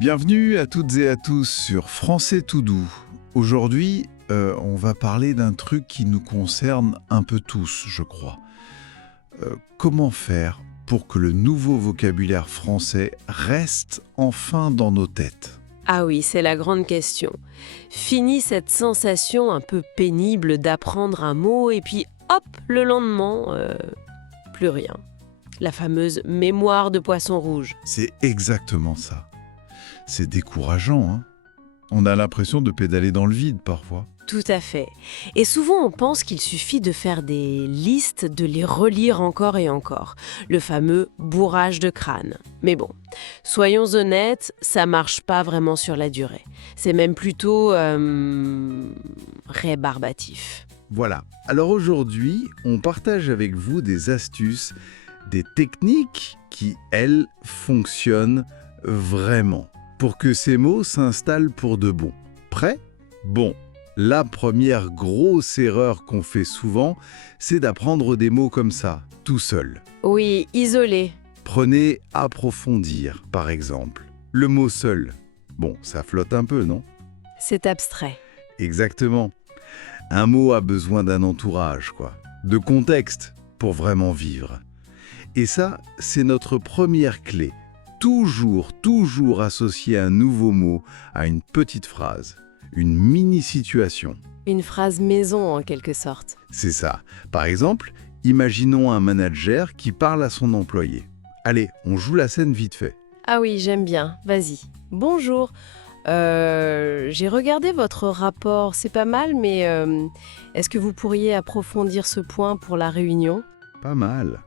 Bienvenue à toutes et à tous sur Français tout doux. Aujourd'hui, on va parler d'un truc qui nous concerne un peu tous, je crois. Comment faire pour que le nouveau vocabulaire français reste enfin dans nos têtes ? Ah oui, c'est la grande question. Fini cette sensation un peu pénible d'apprendre un mot et puis hop, le lendemain, plus rien. La fameuse mémoire de poisson rouge. C'est exactement ça. C'est décourageant, hein ? On a l'impression de pédaler dans le vide parfois. Tout à fait. Et souvent on pense qu'il suffit de faire des listes, de les relire encore et encore. Le fameux bourrage de crâne. Mais bon, soyons honnêtes, ça marche pas vraiment sur la durée. C'est même plutôt rébarbatif. Voilà. Alors aujourd'hui, on partage avec vous des astuces, des techniques qui, elles, fonctionnent vraiment pour que ces mots s'installent pour de bon. Prêt ? Bon. La première grosse erreur qu'on fait souvent, c'est d'apprendre des mots comme ça, tout seul. Oui, isolé. Prenez approfondir, par exemple. Le mot seul. Bon, ça flotte un peu, non ? C'est abstrait. Exactement. Un mot a besoin d'un entourage, quoi. De contexte, pour vraiment vivre. Et ça, c'est notre première clé. Toujours associer un nouveau mot à une petite phrase. Une mini-situation. Une phrase maison en quelque sorte. C'est ça. Par exemple, imaginons un manager qui parle à son employé. Allez, on joue la scène vite fait. Ah oui, j'aime bien. Vas-y. Bonjour. J'ai regardé votre rapport, c'est pas mal, mais est-ce que vous pourriez approfondir ce point pour la réunion ? Pas mal.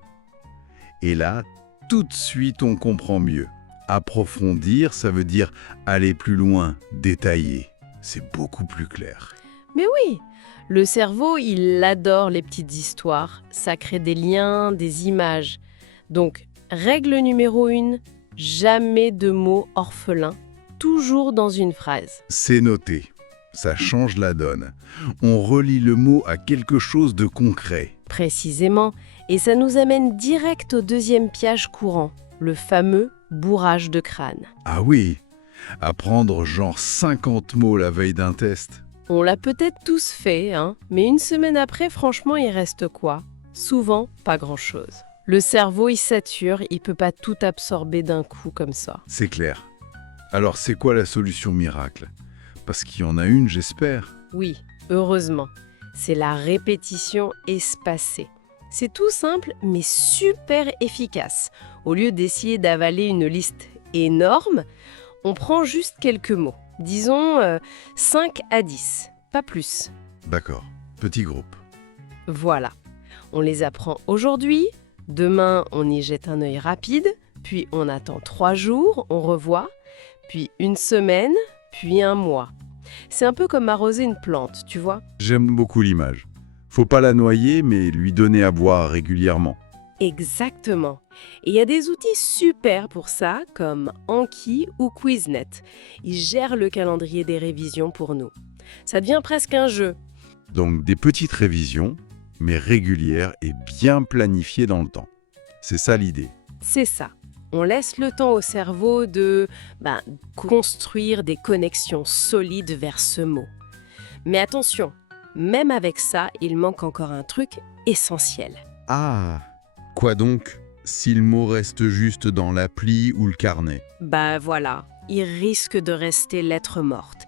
Et là, tout de suite, on comprend mieux. Approfondir, ça veut dire aller plus loin, détailler. C'est beaucoup plus clair. Mais oui, le cerveau, il adore les petites histoires. Ça crée des liens, des images. Donc, règle numéro 1, jamais de mots orphelins, toujours dans une phrase. C'est noté. Ça change la donne. On relie le mot à quelque chose de concret. Précisément. Et ça nous amène direct au deuxième piège courant, le fameux bourrage de crâne. Ah oui, apprendre genre 50 mots la veille d'un test. On l'a peut-être tous fait, hein, mais une semaine après, franchement, il reste quoi ? Souvent, pas grand-chose. Le cerveau, il sature, il peut pas tout absorber d'un coup comme ça. C'est clair. Alors c'est quoi la solution miracle ? Parce qu'il y en a une, j'espère. Oui, heureusement. C'est la répétition espacée. C'est tout simple, mais super efficace. Au lieu d'essayer d'avaler une liste énorme, on prend juste quelques mots. Disons 5 à 10, pas plus. D'accord, petit groupe. Voilà. On les apprend aujourd'hui, demain on y jette un œil rapide, puis on attend 3 jours, on revoit, puis une semaine, puis un mois. C'est un peu comme arroser une plante, tu vois ? J'aime beaucoup l'image. Faut pas la noyer, mais lui donner à boire régulièrement. Exactement. Et il y a des outils super pour ça, comme Anki ou Quiznet. Ils gèrent le calendrier des révisions pour nous. Ça devient presque un jeu. Donc des petites révisions, mais régulières et bien planifiées dans le temps. C'est ça l'idée. C'est ça. On laisse le temps au cerveau de construire des connexions solides vers ce mot. Mais attention, même avec ça, il manque encore un truc essentiel. Ah, quoi donc si le mot reste juste dans l'appli ou le carnet ? Voilà, il risque de rester lettre morte.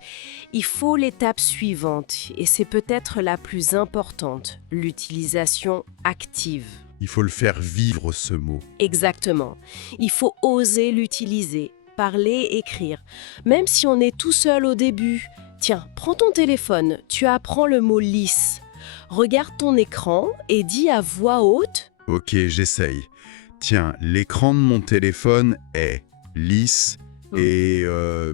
Il faut l'étape suivante, et c'est peut-être la plus importante, l'utilisation active. Il faut le faire vivre ce mot. Exactement. Il faut oser l'utiliser, parler, écrire. Même si on est tout seul au début. Tiens, prends ton téléphone, tu apprends le mot lisse. Regarde ton écran et dis à voix haute. Ok, j'essaye. Tiens, l'écran de mon téléphone est lisse et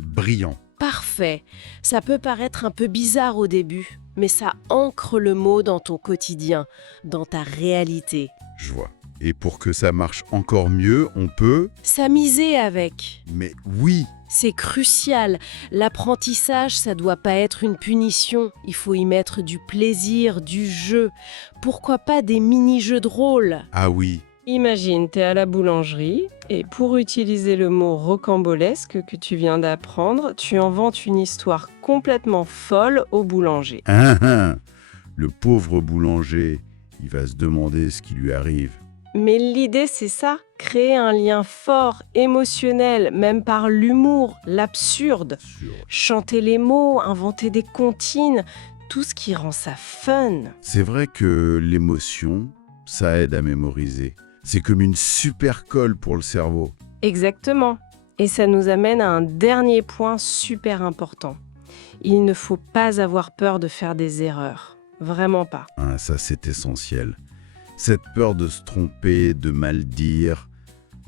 brillant. Parfait. Ça peut paraître un peu bizarre au début, mais ça ancre le mot dans ton quotidien, dans ta réalité. Je vois. Et pour que ça marche encore mieux, on peut... S'amuser avec. Mais oui, C'est crucial. L'apprentissage, ça doit pas être une punition. Il faut y mettre du plaisir, du jeu. Pourquoi pas des mini-jeux de rôle? ah oui, Imagine, t'es à la boulangerie et pour utiliser le mot rocambolesque que tu viens d'apprendre, tu inventes une histoire complètement folle au boulanger. le pauvre boulanger, il va se demander ce qui lui arrive. Mais l'idée, c'est ça, créer un lien fort, émotionnel, même par l'humour, l'absurde. Chanter les mots, inventer des comptines, tout ce qui rend ça fun. C'est vrai que l'émotion, ça aide à mémoriser. C'est comme une super colle pour le cerveau. Exactement. Et ça nous amène à un dernier point super important. Il ne faut pas avoir peur de faire des erreurs. Vraiment pas. Ah, ça, c'est essentiel. Cette peur de se tromper, de mal dire,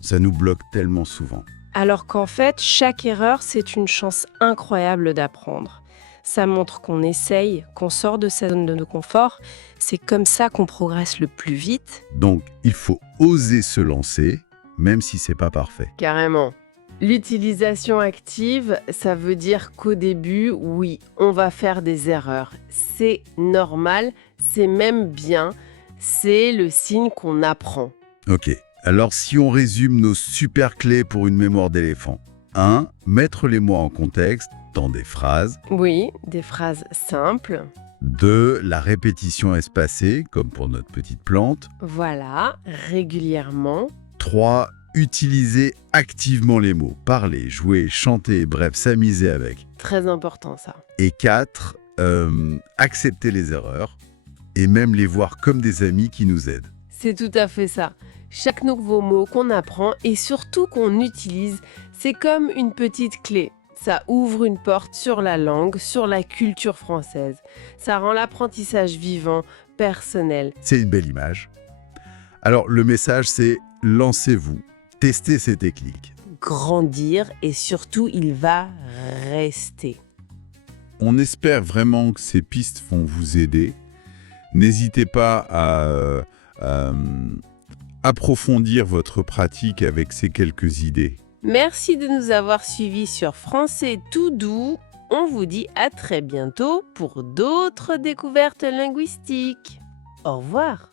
ça nous bloque tellement souvent. Alors qu'en fait, chaque erreur, c'est une chance incroyable d'apprendre. Ça montre qu'on essaye, qu'on sort de sa zone de confort. C'est comme ça qu'on progresse le plus vite. Donc, il faut oser se lancer, même si c'est pas parfait. Carrément. L'utilisation active, ça veut dire qu'au début, oui, on va faire des erreurs. C'est normal, c'est même bien. C'est le signe qu'on apprend. Ok, alors si on résume nos super clés pour une mémoire d'éléphant. 1. Mettre les mots en contexte, dans des phrases. Oui, des phrases simples. 2. La répétition espacée, comme pour notre petite plante. Voilà, régulièrement. 3. Utiliser activement les mots. Parler, jouer, chanter, bref, s'amuser avec. Très important ça. Et 4. Accepter les erreurs et même les voir comme des amis qui nous aident. C'est tout à fait ça. Chaque nouveau mot qu'on apprend et surtout qu'on utilise, c'est comme une petite clé. Ça ouvre une porte sur la langue, sur la culture française. Ça rend l'apprentissage vivant, personnel. C'est une belle image. Alors, le message, c'est lancez-vous, testez ces techniques. Grandir et surtout, il va rester. On espère vraiment que ces pistes vont vous aider. N'hésitez pas à approfondir votre pratique avec ces quelques idées. Merci de nous avoir suivis sur Français tout doux. On vous dit à très bientôt pour d'autres découvertes linguistiques. Au revoir.